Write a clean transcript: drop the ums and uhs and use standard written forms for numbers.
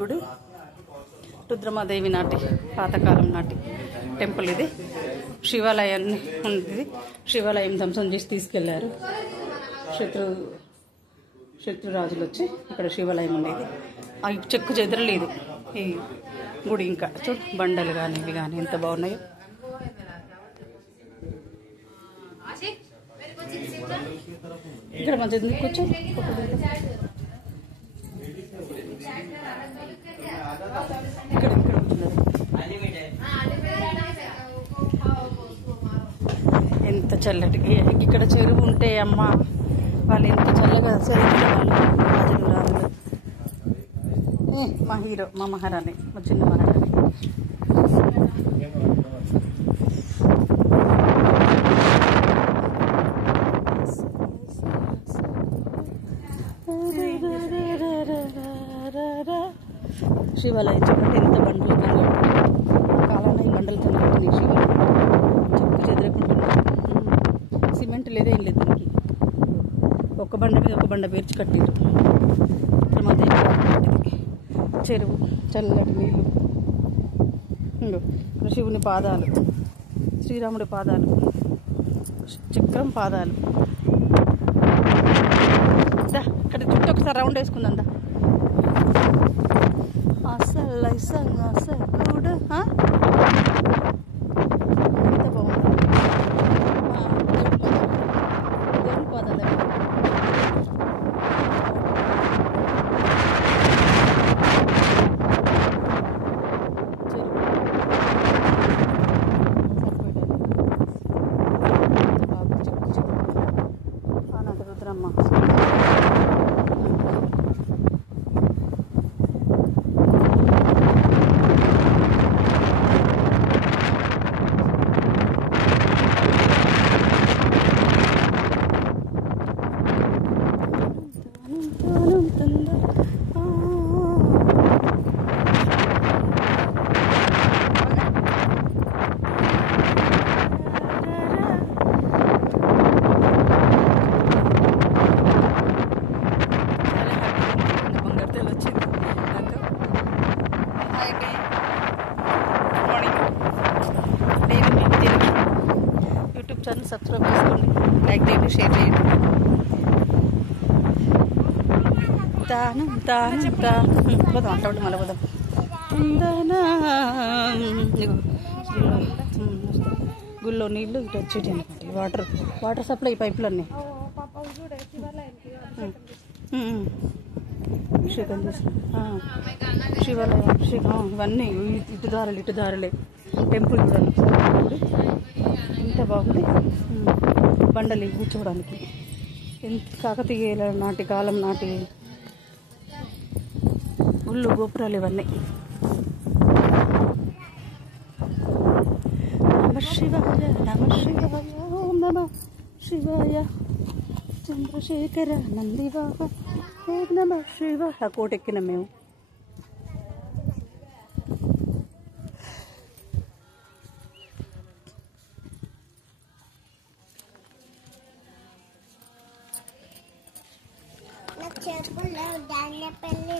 గుడి రుద్రమాదేవి నాటి పాతకాలం నాటి టెంపుల్ ఇది. శివాలయాన్ని ఉంది. శివాలయం ధ్వంసం చేసి తీసుకెళ్లారు శత్రురాజులు వచ్చి. ఇక్కడ శివాలయం ఉండేది. ఆ చెక్కు చెదరలేదు ఈ గుడి. ఇంకా చూడు బండలు కానీ ఇవి కానీ ఎంత బాగున్నాయో. ఇక్కడ మంచిది కూర్చో. ఇక్కడ ఉంటున్నారు. ఎంత చల్లటి ఇక్కడ చెరువు ఉంటే అమ్మ వాళ్ళు ఎంత చల్లగా రాజులు రాజులు. మా హీరో మా మహారాణి, మా చిన్న మహారాణి. శివాలయం చూడండి ఎంత బండలు కాలంలో ఈ బండలతో కట్టినాయి శివాలయం. చెక్కు చెదరకుండా సిమెంట్ లేదే ఏం లేదు దీనికి. ఒక బండ మీద ఒక బండ పేర్చి కట్టిరు. చెరువు చల్లటి నీళ్ళు. శివుని పాదాలు, శ్రీరాముడి పాదాలు, చక్రం పాదాలు. ఇక్కడ చుట్టూ ఒకసారి రౌండ్ వేసుకుందా. అసలు అసలు కూడా ఎంత బాగుంది. దేవుని పాదాలు ఆనాటి రుద్రమ్మ. యూట్యూబ్ ఛానల్ సబ్స్క్రైబ్ చేసుకోండి, లైక్ చేయండి, షేర్ చేయండి. పోదాం అంట మళ్ళీ పోదాం. గుళ్ళో నీళ్ళు ఇటు వచ్చేటి అనమాట. వాటర్ సప్లై పైపులన్నీ. అభిషేకం చేస్తాం. శివాలయం అభిషేకం ఇవన్నీ ఇటు దారులే. టెంపుల్ చూడండి ఎంత బాగుంది. బండలు కూర్చోవడానికి ఎంత కాకతీయుల నాటి కాలం నాటి గుళ్ళు గోపురాలు ఇవన్నీ. నమ శివాయ నమ శివాయ ఓం నమ శివాయ చంద్రశేఖర నందివాహ ఓం నమ శివాయ. కోటెక్కినాం మేము. చేతుల్లో ధాన్య పెళ్ళి